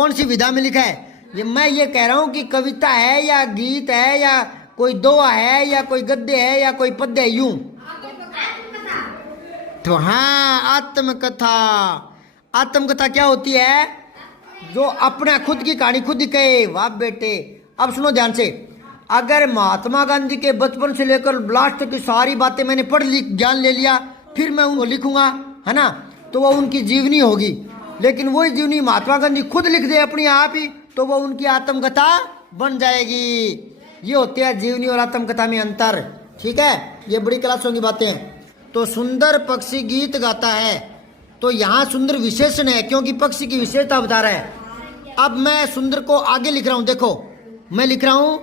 कौन सी विधा में लिखा है? मैं ये कह रहा हूं कि कविता है या गीत है या कोई दोहा है या कोई गद्य है या कोई पद्य है, यूं तो हाँ, आत्मकथा। आत्मकथा क्या होती है? जो अपना खुद की कहानी खुद ही कहे। वाह बेटे, अब सुनो ध्यान से। अगर महात्मा गांधी के बचपन से लेकर लास्ट तक की सारी बातें मैंने पढ़ ली, ज्ञान ले लिया, फिर मैं उनको लिखूंगा, है ना, तो वो उनकी जीवनी होगी। लेकिन वही जीवनी महात्मा गांधी खुद लिख दे अपनी आप ही, तो वो उनकी आत्मकथा बन जाएगी। ये होते हैं जीवनी और आत्मकथा में अंतर। ठीक है, ये बड़ी क्लासों की बातें हैं। तो सुंदर पक्षी गीत गाता है, तो यहाँ सुंदर विशेषण है क्योंकि पक्षी की विशेषता बता रहा है। अब मैं सुंदर को आगे लिख रहा हूं, देखो मैं लिख रहा हूं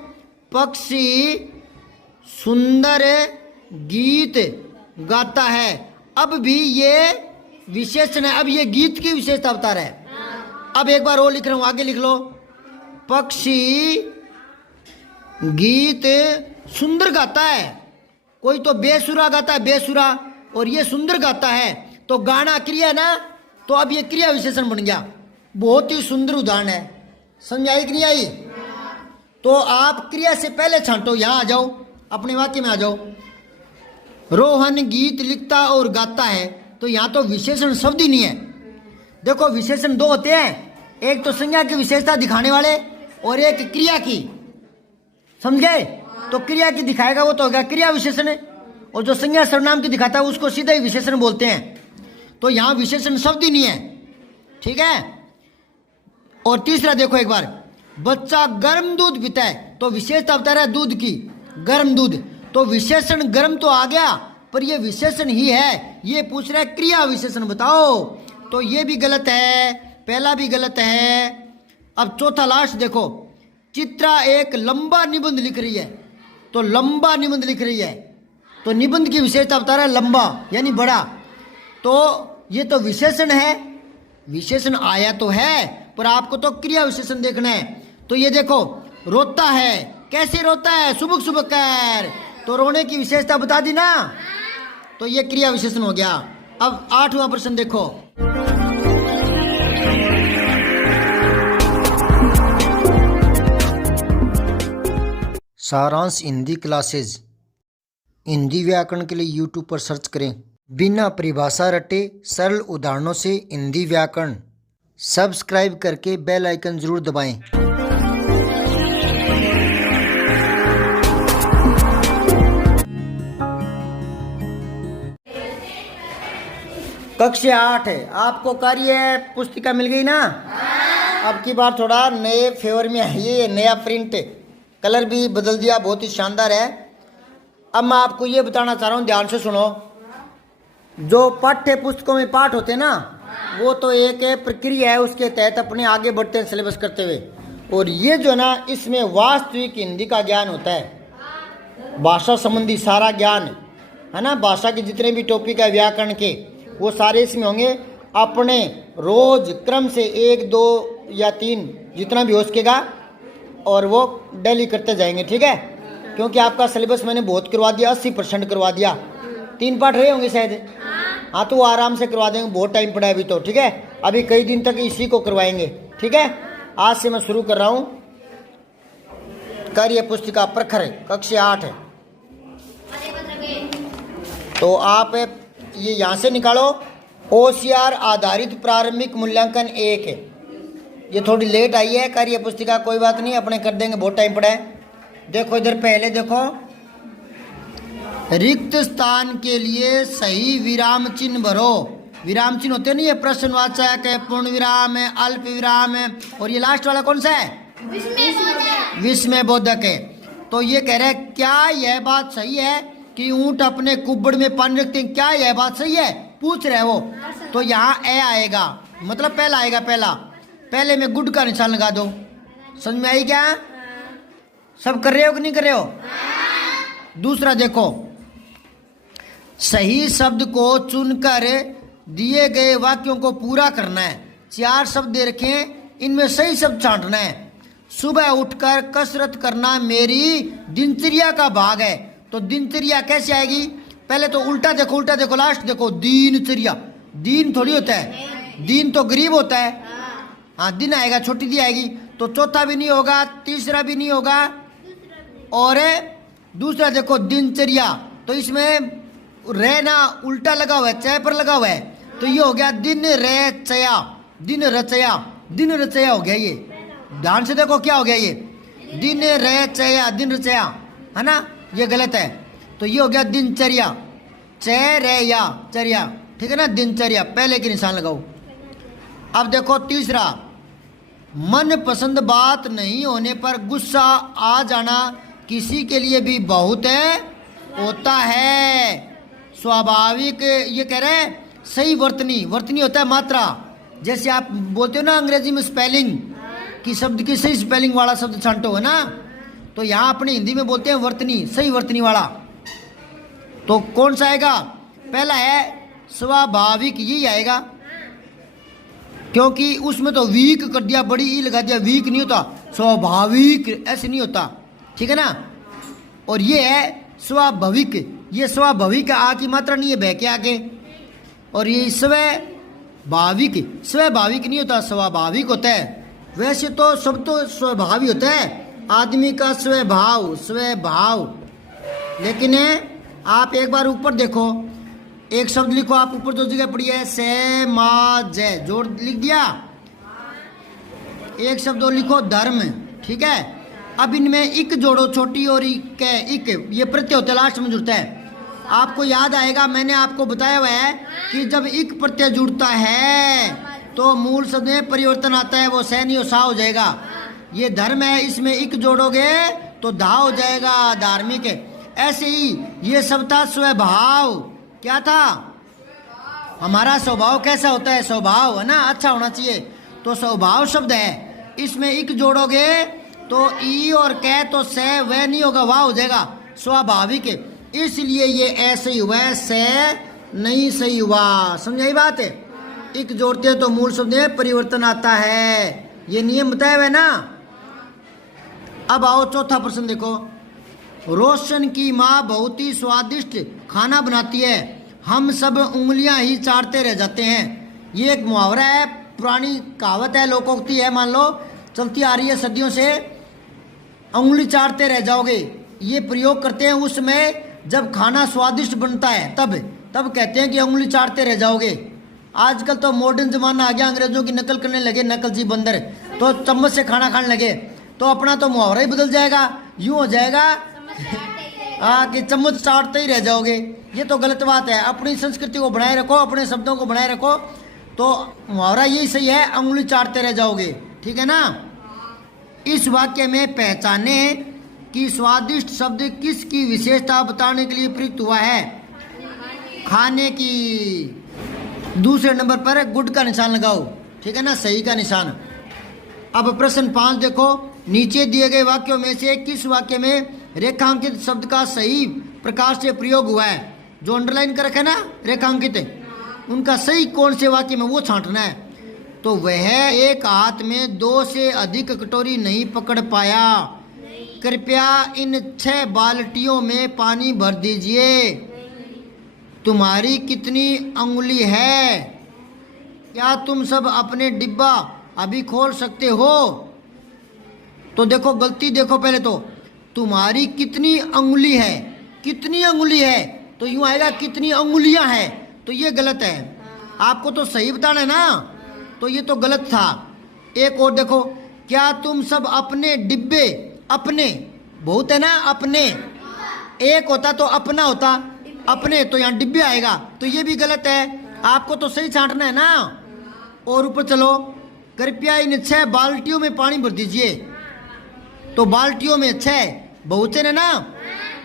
पक्षी सुंदर गीत गाता है। अब भी ये विशेषण है, अब ये गीत की विशेषता बता रहा है। अब एक बार और लिख रहा हूं, आगे लिख लो, पक्षी गीत सुंदर गाता है। कोई तो बेसुरा गाता है, बेसुरा, और ये सुंदर गाता है, तो गाना क्रिया ना, तो अब ये क्रिया विशेषण बन गया। बहुत ही सुंदर उदाहरण है, समझ आई कि नहीं आई? तो आप क्रिया से पहले छांटो, यहां आ जाओ, अपने वाक्य में आ जाओ। रोहन गीत लिखता और गाता है, तो यहां तो विशेषण शब्द ही नहीं है। देखो विशेषण दो होते हैं, एक तो संज्ञा की विशेषता दिखाने वाले और एक क्रिया की, समझ गए? तो क्रिया की दिखाएगा वो तो होगा क्रिया विशेषण, और जो संज्ञा सर्वनाम की दिखाता है उसको सीधा ही विशेषण बोलते हैं। तो यहां विशेषण शब्द ही नहीं है। ठीक है, और तीसरा देखो एक बार, बच्चा गर्म दूध पीता है, तो विशेषता बता रहा है दूध की, गर्म दूध, तो विशेषण गर्म तो आ गया, पर ये विशेषण ही है। ये पूछ रहा है क्रिया विशेषण बताओ, तो ये भी गलत है, पहला भी गलत है। अब चौथा लास्ट देखो, चित्रा एक लंबा निबंध लिख रही है, तो लंबा निबंध लिख रही है, तो निबंध की विशेषता बता रहा है लंबा यानी बड़ा, तो ये तो विशेषण है। विशेषण आया तो है, पर आपको तो क्रिया विशेषण देखना है। तो ये देखो, रोता है, कैसे रोता है? सुबह सुबह कर, तो रोने की विशेषता बता दी ना, तो ये क्रिया विशेषण हो गया। अब 8वां प्रश्न देखो, सारांश हिंदी क्लासेज। हिंदी व्याकरण के लिए यूट्यूब पर सर्च करें, बिना परिभाषा रटे सरल उदाहरणों से हिंदी व्याकरण। सब्सक्राइब करके बेल आइकन जरूर दबाएं। कक्षा 8 है, आपको कार्य पुस्तिका मिल गई ना? अब की बार थोड़ा नए फेवर में है, ये नया प्रिंट, कलर भी बदल दिया, बहुत ही शानदार है। अब मैं आपको ये बताना चाह रहा हूँ, ध्यान से सुनो। जो पाठ्य पुस्तकों में पाठ होते हैं ना, वो तो एक प्रक्रिया है, उसके तहत अपने आगे बढ़ते हैं सिलेबस करते हुए। और ये जो ना, इसमें वास्तविक हिंदी का ज्ञान होता है, भाषा संबंधी सारा ज्ञान है ना, भाषा के जितने भी टॉपिक है व्याकरण के, वो सारे इसमें होंगे। अपने रोज क्रम से 1, 2 या 3 जितना भी हो सकेगा, और वो डेली करते जाएंगे। ठीक है, क्योंकि आपका सिलेबस मैंने बहुत करवा दिया, 80% करवा दिया। 3 पाठ रहे होंगे शायद, हाँ, तो आराम से करवा देंगे, बहुत टाइम पड़ा है अभी तो। ठीक है, अभी कई दिन तक इसी को करवाएंगे। ठीक है, आज से मैं शुरू कर रहा हूँ कार्य पुस्तिका प्रखर, कक्षा 8 है। तो आप ये यहाँ से निकालो, OCR आधारित प्रारंभिक मूल्यांकन 1 है। ये थोड़ी लेट आई है कार्य पुस्तिका, कोई बात नहीं, अपने कर देंगे, बहुत टाइम पड़ा है। देखो इधर पहले देखो, रिक्त स्थान के लिए सही विराम चिन्ह भरो। विराम चिन्ह होते नहीं है, प्रश्नवाचक है, पूर्ण विराम है, अल्प विराम है, और ये लास्ट वाला कौन सा है? विस्मय बोधक है। तो ये कह रहे हैं, क्या यह बात सही है कि ऊंट अपने कुब्बड़ में पानी रखते हैं? क्या यह बात सही है, पूछ रहे हो? तो यहाँ ए आएगा, मतलब पहला आएगा, पहले में गुड का निशान लगा दो। समझ में आई क्या? सब कर रहे हो कि नहीं कर रहे हो? दूसरा देखो, सही शब्द को चुनकर दिए गए वाक्यों को पूरा करना है। 4 शब्द दे रखे हैं, इनमें सही शब्द छांटना है। सुबह उठकर कसरत करना मेरी दिनचर्या का भाग है। तो दिनचर्या कैसे आएगी? पहले तो उल्टा देखो, लास्ट देखो, दिनचर्या। दीन थोड़ी होता है, दीन तो गरीब होता है, हाँ दिन आएगा, छोटी दी आएगी, तो चौथा भी नहीं होगा, तीसरा भी नहीं होगा। और दूसरा देखो दिनचर्या, तो इसमें रे ना उल्टा लगा हुआ है, चय पर लगा हुआ है, तो ये हो गया दिन रचया, दिन रचया, दिन रचया हो गया। ये ध्यान से देखो क्या हो गया, ये दिन रचया, दिन रचया है ना, ये गलत है। तो ये हो गया दिनचर्या, चर्या चर्या, ठीक है ना, दिनचर्या पहले के निशान लगाओ। अब देखो तीसरा, मन पसंद बात नहीं होने पर गुस्सा आ जाना किसी के लिए भी बहुत होता है, स्वाभाविक। ये कह रहे हैं सही वर्तनी, वर्तनी होता है मात्रा, जैसे आप बोलते हो ना अंग्रेजी में स्पेलिंग कि शब्द की सही स्पेलिंग वाला शब्द छांटो है ना, तो यहाँ अपने हिंदी में बोलते हैं वर्तनी, सही वर्तनी वाला। तो कौन सा आएगा, पहला है स्वाभाविक, यही आएगा, क्योंकि उसमें तो वीक कर दिया, बड़ी ई लगा दिया, वीक नहीं होता, स्वाभाविक ऐसे नहीं होता, ठीक है ना। और ये है स्वाभाविक, ये स्वाभाविक आ की मात्रा नहीं है बह के आगे। और ये स्वभाविक, स्वभाविक नहीं होता, स्वाभाविक होता है। वैसे तो सब तो स्वभाव होता है, आदमी का स्वभाव, स्वभाव। लेकिन आप एक बार ऊपर देखो, एक शब्द लिखो, आप ऊपर जो जगह पड़ी है से मा जय, जोड़ लिख दिया, एक शब्द और लिखो धर्म, ठीक है। अब इनमें इक जोड़ो, छोटी और इक, ये प्रत्यय होता है, लास्ट में जुड़ता है। आपको याद आएगा, मैंने आपको बताया हुआ है कि जब इक प्रत्यय जुड़ता है तो मूल शब्द में परिवर्तन आता है, वो सह नहीं हो सा हो जाएगा। ये धर्म है, इसमें इक जोड़ोगे तो धा हो जाएगा, धार्मिक। ऐसे ही ये सब था स्वभाव, क्या था, हमारा स्वभाव कैसा होता है, स्वभाव है ना, अच्छा होना चाहिए, तो स्वभाव शब्द है, इसमें इक जोड़ोगे तो ई और कै तो से वह नहीं होगा, वाह हो जाएगा, स्वाभाविक। इसलिए ये ऐसे ही हुआ, से नहीं सही हुआ, समझाई बात है। इक जोड़ते हैं तो मूल शब्द में परिवर्तन आता है, ये नियम बताया हुआ है ना। अब आओ चौथा प्रश्न देखो, रोशन की माँ बहुत ही स्वादिष्ट खाना बनाती है, हम सब उंगलियां ही चाटते रह जाते हैं। ये एक मुहावरा है, पुरानी कहावत है, लोकोक्ति है, मान लो चलती आ रही है सदियों से, उंगली चाटते रह जाओगे। ये प्रयोग करते हैं उसमें जब खाना स्वादिष्ट बनता है, तब कहते हैं कि उंगली चाटते रह जाओगे। आजकल तो मॉडर्न जमाना आ गया, अंग्रेजों की नकल करने लगे, नकलची बंदर, तो चम्मच से खाना खाने लगे, तो अपना तो मुहावरा ही बदल जाएगा, यूं हो जाएगा कि चम्मच चाटते ही रह जाओगे। ये तो गलत बात है, अपनी संस्कृति को बनाए रखो, अपने शब्दों को बनाए रखो, तो मुहावरा यही सही है, उंगली चाटते रह जाओगे, ठीक है ना। इस वाक्य में पहचाने कि स्वादिष्ट शब्द किसकी विशेषता बताने के लिए प्रयुक्त हुआ है, खाने की। दूसरे नंबर पर गुड का निशान लगाओ, ठीक है ना, सही का निशान। अब प्रश्न 5 देखो, नीचे दिए गए वाक्यों में से किस वाक्य में रेखांकित शब्द का सही प्रकार से प्रयोग हुआ है, जो अंडरलाइन कर रखा है ना रेखांकित, उनका सही कौन से वाक्य में वो छांटना है। तो वह एक हाथ में 2 से अधिक कटोरी नहीं पकड़ पाया, कृपया इन 6 बाल्टियों में पानी भर दीजिए, तुम्हारी कितनी अंगुली है, क्या तुम सब अपने डिब्बा अभी खोल सकते हो। तो देखो गलती देखो, पहले तो तुम्हारी कितनी अंगुली है, कितनी अंगुली है, तो यूं आएगा कितनी अंगुलियां हैं, तो ये गलत है, आपको तो सही बताना है ना, तो ये तो गलत था। एक और देखो, क्या तुम सब अपने डिब्बे, अपने बहुत है ना, अपने एक होता तो अपना होता, अपने तो यहाँ डिब्बे आएगा, तो ये भी गलत है, आपको तो सही छांटना है ना। और ऊपर चलो, कृपया इन 6 बाल्टियों में पानी भर दीजिए, तो बाल्टियों में 6 बहुवचन है ना।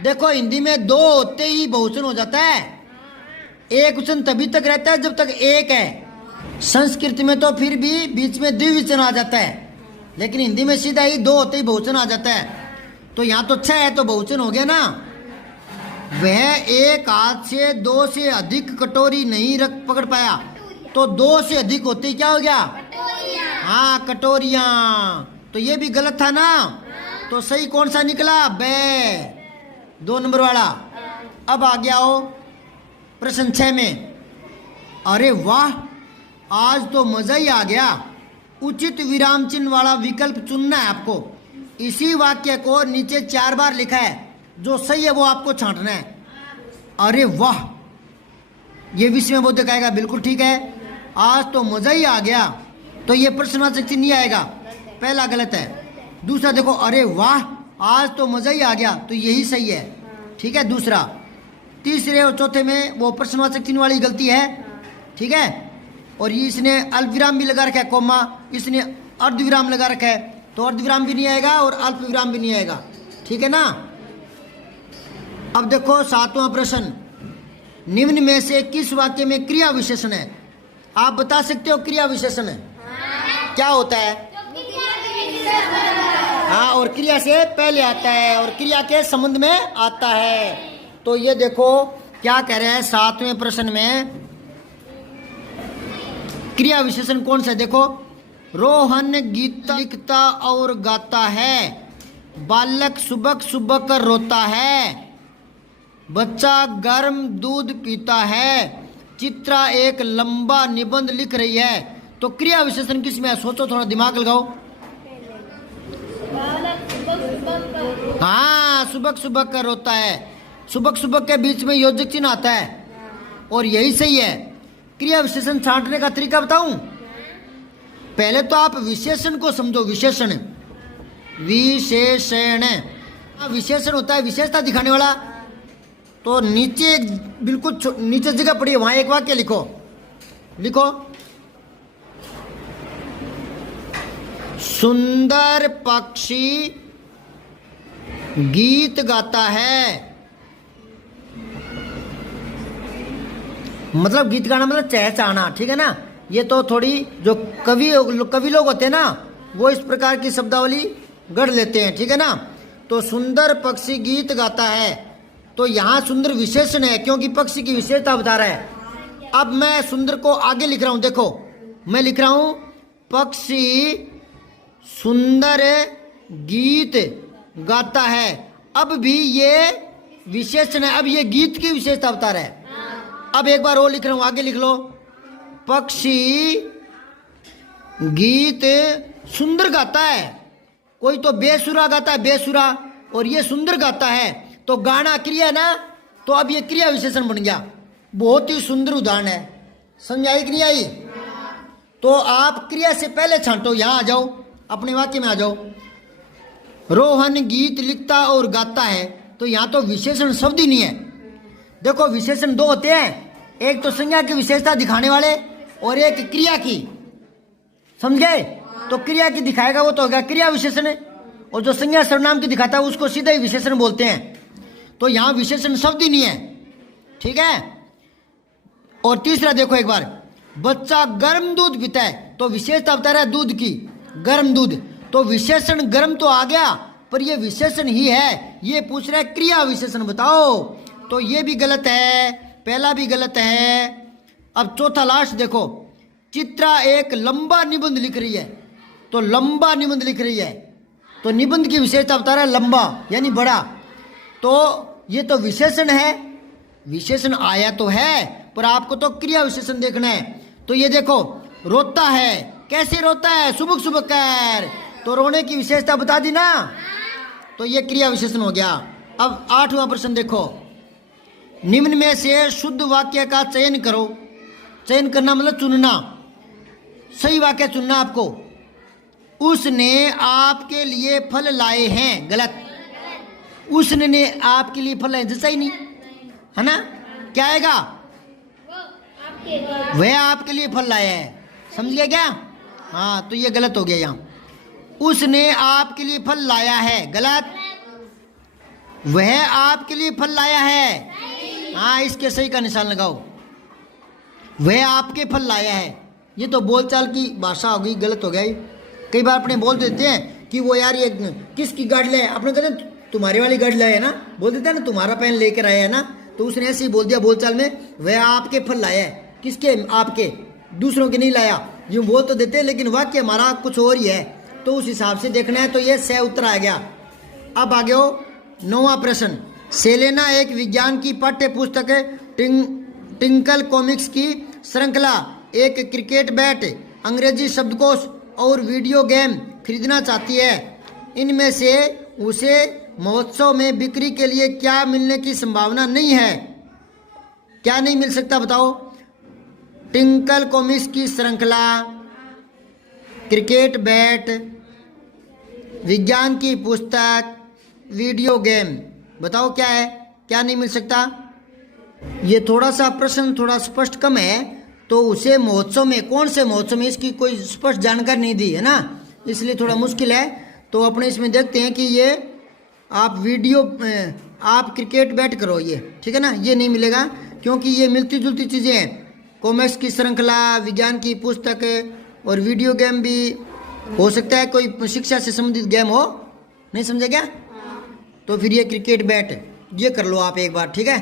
देखो हिंदी में 2 होते ही बहुवचन हो जाता है, एक वचन तभी तक रहता है जब तक एक है। संस्कृत में तो फिर भी बीच में द्विवचन आ जाता है, लेकिन हिंदी में सीधा ही 2 होते ही बहुवचन आ जाता है। तो यहाँ तो 6 है तो बहुवचन हो गया ना। वह एक हाथ से 2 से अधिक कटोरी नहीं रख पकड़ पाया, तो 2 से अधिक होते क्या हो गया, हाँ कटोरियां, तो ये भी गलत था ना। तो सही कौन सा निकला, बे 2 नंबर वाला। अब आ गया हो प्रश्न 6 में, अरे वाह आज तो मजा ही आ गया, उचित विराम चिन्ह वाला विकल्प चुनना है आपको। इसी वाक्य को नीचे 4 बार लिखा है, जो सही है वो आपको छांटना है। अरे वाह, ये विस्मयबोधक आएगा, बिल्कुल ठीक है। आज तो मजा ही आ गया, तो ये प्रश्नवाचक चिन्ह नहीं आएगा, पहला गलत है। दूसरा देखो, अरे वाह आज तो मजा ही आ गया, तो यही सही है, ठीक है दूसरा। तीसरे और चौथे में वो प्रश्नवाचक चिन्ह वाली गलती है, ठीक है। और ये इसने अल्पविराम भी लगा रखा है, कोमा, इसने अर्धविराम लगा रखा है, तो अर्धविराम भी नहीं आएगा और अल्पविराम भी नहीं आएगा, ठीक है ना। अब देखो 7वां प्रश्न, निम्न में से किस वाक्य में क्रिया विशेषण है? आप बता सकते हो क्रिया विशेषण है क्या होता है? हाँ, और क्रिया से पहले आता है और क्रिया के संबंध में आता है। तो ये देखो क्या कह रहे हैं 7वें प्रश्न में, क्रिया विशेषण कौन सा है? देखो, रोहन गीत लिखता और गाता है, बालक सुबह सुबह कर रोता है, बच्चा गर्म दूध पीता है, चित्रा एक लंबा निबंध लिख रही है। तो क्रिया विशेषण किसमें है? सोचो, थोड़ा दिमाग लगाओ। हाँ, सुबह सुबह कर रोता है, सुबह सुबह के बीच में योजक चिन्ह आता है और यही सही है। क्रिया विशेषण छांटने का तरीका बताऊं? पहले तो आप विशेषण को समझो। विशेषण, विशेषण, विशेषण होता है विशेषता दिखाने वाला। तो नीचे बिल्कुल नीचे जगह पड़ी है, वहां एक वाक्य लिखो। लिखो, सुंदर पक्षी गीत गाता है। मतलब गीत गाना मतलब चहचहाना, ठीक है ना। ये तो थोड़ी जो कवि लोग होते हैं ना, वो इस प्रकार की शब्दावली गढ़ लेते हैं, ठीक है ना। तो सुंदर पक्षी गीत गाता है, तो यहाँ सुंदर विशेषण है क्योंकि पक्षी की विशेषता बता रहा है। अब मैं सुंदर को आगे लिख रहा हूं, देखो मैं लिख रहा हूं पक्षी सुंदर गीत गाता है। अब भी ये विशेषण है, अब ये गीत की विशेषता बता रहा है। अब एक बार वो लिख रहा हूं, आगे लिख लो, पक्षी गीत सुंदर गाता है। कोई तो बेसुरा गाता है, बेसुरा, और ये सुंदर गाता है, तो गाना क्रिया ना, तो अब ये क्रिया विशेषण बन गया। बहुत ही सुंदर उदाहरण है, समझ आई कि नहीं आई? तो आप क्रिया से पहले छांटो, यहां आ जाओ, अपने वाक्य में आ जाओ। रोहन गीत लिखता और गाता है, तो यहां तो विशेषण शब्द ही नहीं है। देखो विशेषण 2 होते हैं, एक तो संज्ञा की विशेषता दिखाने वाले और एक क्रिया की, समझ गए? तो क्रिया की दिखाएगा वो तो हो गया क्रिया विशेषण, और जो संज्ञा सर्वनाम की दिखाता है उसको सीधा ही विशेषण बोलते हैं। तो यहां विशेषण शब्द ही नहीं है, ठीक है। और तीसरा देखो एक बार, बच्चा गर्म दूध पीता है, तो विशेषता बता रहा है दूध की, गर्म दूध, तो विशेषण गर्म तो आ गया, पर ये विशेषण ही है। ये पूछ रहा है क्रिया विशेषण बताओ, तो ये भी गलत है, पहला भी गलत है। अब चौथा लास्ट देखो, चित्रा एक लंबा निबंध लिख रही है, तो लंबा निबंध लिख रही है, तो निबंध की विशेषता बता रहा है लंबा यानी बड़ा। तो ये तो विशेषण है, विशेषण आया तो है, पर आपको तो क्रिया विशेषण देखना है। तो ये देखो, रोता है, कैसे रोता है? सुबह सुबह कर, तो रोने की विशेषता बता दी ना, तो ये क्रिया विशेषण हो गया। अब 8वां प्रश्न देखो, निम्न में से शुद्ध वाक्य का चयन करो। चयन करना मतलब चुनना, सही वाक्य चुनना आपको। उसने आपके लिए फल लाए हैं, गलत। उसने ने आपके लिए फल लाए, जैसा ही नहीं है ना, क्या आएगा? वह आपके लिए फल लाया है, समझ गया क्या? हाँ, तो ये गलत हो गया यहाँ। उसने आपके लिए फल लाया है, गलत। वह आपके लिए फल लाया है, हाँ, इसके सही का निशान लगाओ। वह आपके फल लाया है, ये तो बोलचाल की भाषा हो गई, गलत हो गया। कई बार अपने बोल देते हैं कि वो यार ये किसकी गाड़ी लाए, अपने कहते हैं तुम्हारे वाली गाड़ी लाए है ना, बोल देते हैं ना तुम्हारा पेन लेकर आया है ना, तो उसने ऐसे ही बोल दिया बोलचाल में, वह आपके फल लाया है। किसके? आपके, दूसरों के नहीं लाया। यूँ बोल तो देते हैं, लेकिन वाक्य हमारा कुछ और ही है, तो उस हिसाब से देखना है। तो ये सह उत्तर आ गया। अब आगे हो 9वां प्रश्न, सेलेना एक विज्ञान की पाठ्य पुस्तक है, टिंकल कॉमिक्स की श्रृंखला, एक क्रिकेट बैट, अंग्रेजी शब्दकोश और वीडियो गेम खरीदना चाहती है, इनमें से उसे महोत्सव में बिक्री के लिए क्या मिलने की संभावना नहीं है? क्या नहीं मिल सकता बताओ? टिंकल कॉमिक्स की श्रृंखला, क्रिकेट बैट, विज्ञान की पुस्तक, वीडियो गेम। बताओ क्या है, क्या नहीं मिल सकता? ये थोड़ा सा प्रश्न थोड़ा स्पष्ट कम है, तो उसे महोत्सव में, कौन से महोत्सव में, इसकी कोई स्पष्ट जानकारी नहीं दी है ना, इसलिए थोड़ा मुश्किल है। तो अपने इसमें देखते हैं कि ये आप क्रिकेट बैट करो, ये ठीक है ना, ये नहीं मिलेगा क्योंकि ये मिलती जुलती चीज़ें हैं। कॉमिक्स की श्रृंखला, विज्ञान की पुस्तक और वीडियो गेम भी हो सकता है कोई शिक्षा से संबंधित गेम हो, नहीं समझे क्या? तो फिर ये क्रिकेट बैट ये कर लो आप एक बार, ठीक है,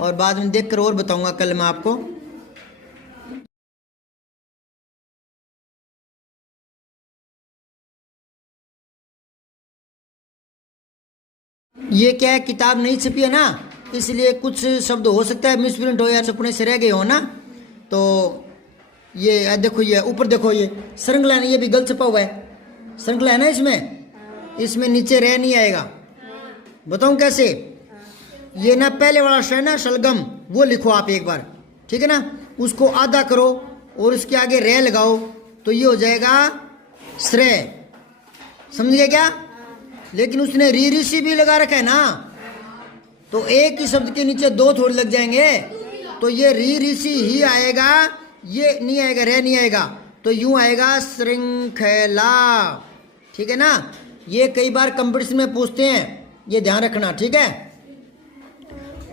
और बाद में देख कर और बताऊंगा कल मैं आपको। ये क्या है, किताब नहीं छपी है ना, इसलिए कुछ शब्द हो सकता है मिसप्रिंट हो या छपने से रह गए हो ना। तो ये देखो, ये ऊपर देखो, ये श्रृंखला है, ये भी गलत छपा हुआ है, श्रृंखला है ना इसमें नीचे रह नहीं आएगा। बताऊं कैसे? ये ना पहले वाला श है ना, शलगम, वो लिखो आप एक बार, ठीक है ना, उसको आधा करो और उसके आगे रह लगाओ, तो ये हो जाएगा श्रेय। समझ गए क्या? लेकिन उसने री ऋषि भी लगा रखा है ना, तो एक ही शब्द के नीचे दो थोड़े लग जाएंगे, तो ये री ऋषि ही आएगा, ये नहीं आएगा, रह नहीं आएगा, तो यूं आएगा श्रृंखला, ठीक है ना। ये कई बार कंपटीशन में पूछते हैं, ये ध्यान रखना, ठीक है।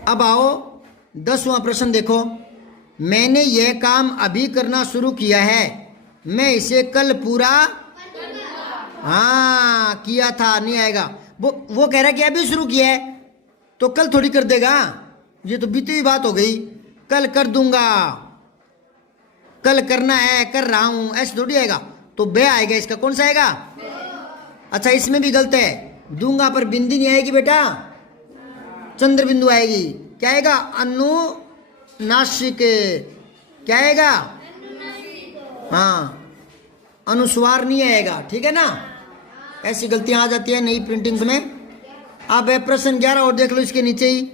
अब आओ 10वां प्रश्न देखो। मैंने यह काम अभी करना शुरू किया है, मैं इसे कल पूरा हाँ किया था, नहीं आएगा। वो कह रहा है कि अभी शुरू किया है, तो कल थोड़ी कर देगा, ये तो बीती हुई बात हो गई। कल कर दूंगा, कल करना है, कर रहा हूं, ऐसे थोड़ी आएगा, तो बे आएगा इसका। कौन सा आएगा? अच्छा, इसमें भी गलत है, दूंगा पर बिंदी नहीं आएगी बेटा, चंद्र बिंदु आएगी। क्या आएगा? अनुनासिक। क्या आएगा? हाँ, अनुस्वार नहीं आएगा, ठीक है ना। ऐसी गलतियां आ जाती है नई प्रिंटिंग में। अब है प्रश्न 11 और देख लो इसके नीचे ही।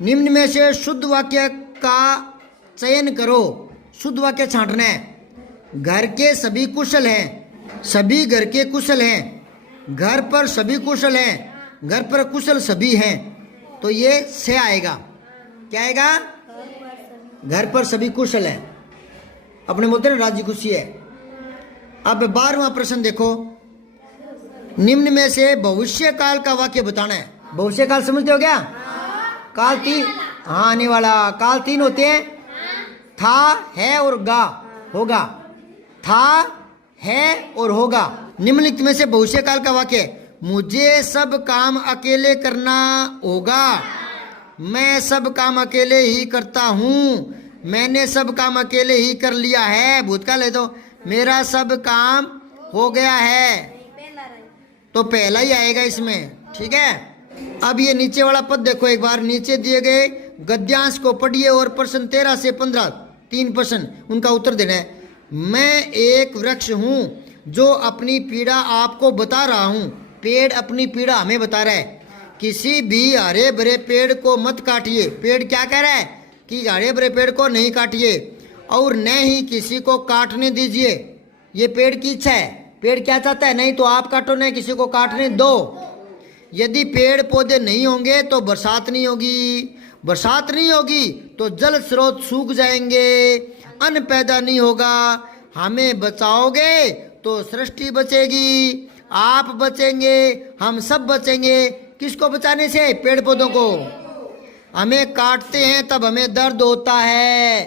निम्न में से शुद्ध वाक्य का चयन करो। शुद्ध वाक्य छांटना है। घर के सभी कुशल हैं, सभी घर के कुशल हैं, घर पर सभी कुशल हैं, घर पर कुशल सभी हैं, तो ये से आएगा। क्या आएगा? घर पर सभी कुशल हैं, अपने बोलते हैं राजी खुशी है। अब 12वां प्रश्न देखो। निम्न में से भविष्य काल का वाक्य बताना है। भविष्य काल समझते हो क्या? काल 3, हाँ आने वाला। काल 3 होते हैं, था, है और गा, होगा। था, है और होगा। निम्नलिखित में से भविष्य काल का वाक्य: मुझे सब काम अकेले करना होगा, मैं सब काम अकेले ही करता हूँ, मैंने सब काम अकेले ही कर लिया है। भूतकाल है तो मेरा सब काम हो गया है, तो पहला ही आएगा इसमें, ठीक है। अब ये नीचे वाला पद देखो एक बार। नीचे दिए गए गद्यांश को पढ़िए और प्रश्न 13 से 15, 3 प्रश्न, उनका उत्तर देना है। मैं एक वृक्ष हूँ जो अपनी पीड़ा आपको बता रहा हूँ। पेड़ अपनी पीड़ा हमें बता रहा है। किसी भी हरे भरे पेड़ को मत काटिए। पेड़ क्या कह रहा है? कि हरे भरे पेड़ को नहीं काटिए, और न ही किसी को काटने दीजिए। ये पेड़ की इच्छा है। पेड़ क्या चाहता है? नहीं तो आप काटो, नहीं किसी को काटने दो। यदि पेड़ पौधे नहीं होंगे तो बरसात नहीं होगी, बरसात नहीं होगी तो जल स्रोत सूख जाएंगे, अन्न पैदा नहीं होगा। हमें बचाओगे तो सृष्टि बचेगी, आप बचेंगे, हम सब बचेंगे। किसको बचाने से? पेड़ पौधों को। हमें काटते हैं तब हमें दर्द होता है।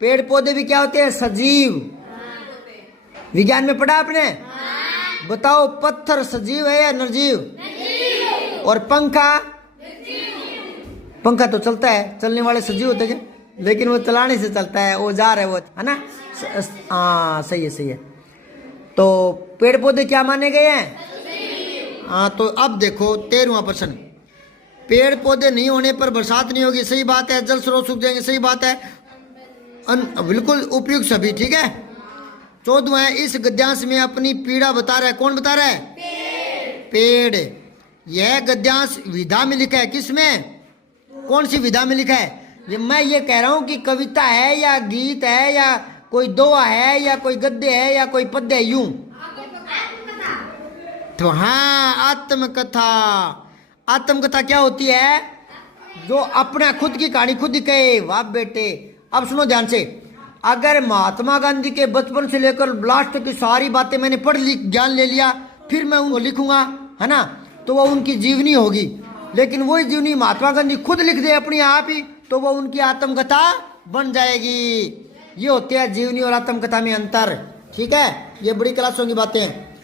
पेड़ पौधे भी क्या होते हैं? सजीव। विज्ञान में पढ़ा आपने? बताओ, पत्थर सजीव है या निर्जीव? और पंखा? पंखा तो चलता है, चलने वाले सजीव होते हैं, लेकिन वो चलाने से चलता है, औजार है वो, है ना। हाँ सही है, सही है। तो पेड़ पौधे क्या माने गए हैं? हाँ, तो अब देखो 13वां प्रश्न। पेड़ पौधे नहीं होने पर बरसात नहीं होगी, सही बात है। जल स्रोत सूख जाएंगे, सही बात है। बिल्कुल उपयुक्त सभी, ठीक है। 14वां है, इस गद्यांश में अपनी पीड़ा बता रहा है। कौन बता रहा है? पेड़। यह गद्यांश विधा में लिखा है। किस में? कौन सी विधा में लिखा है? मैं ये कह रहा हूं कि कविता है या गीत है या कोई दोहा है या कोई गद्य है या कोई पद्य है, यूं तो हाँ, आत्मकथा। आत्मकथा क्या होती है? जो अपना खुद की कहानी खुद ही कहे। वाह बेटे, अब सुनो ध्यान से। अगर महात्मा गांधी के बचपन से लेकर लास्ट तक की सारी बातें मैंने पढ़ ली, ज्ञान ले लिया, फिर मैं उनको लिखूंगा, है ना, तो वो उनकी जीवनी होगी। लेकिन वही जीवनी महात्मा गांधी खुद लिख दे अपनी आप ही, तो वो उनकी आत्मकथा बन जाएगी। ये होते हैं जीवनी और आत्मकथा में अंतर। ठीक है, ये बड़ी क्लासों की बातें हैं।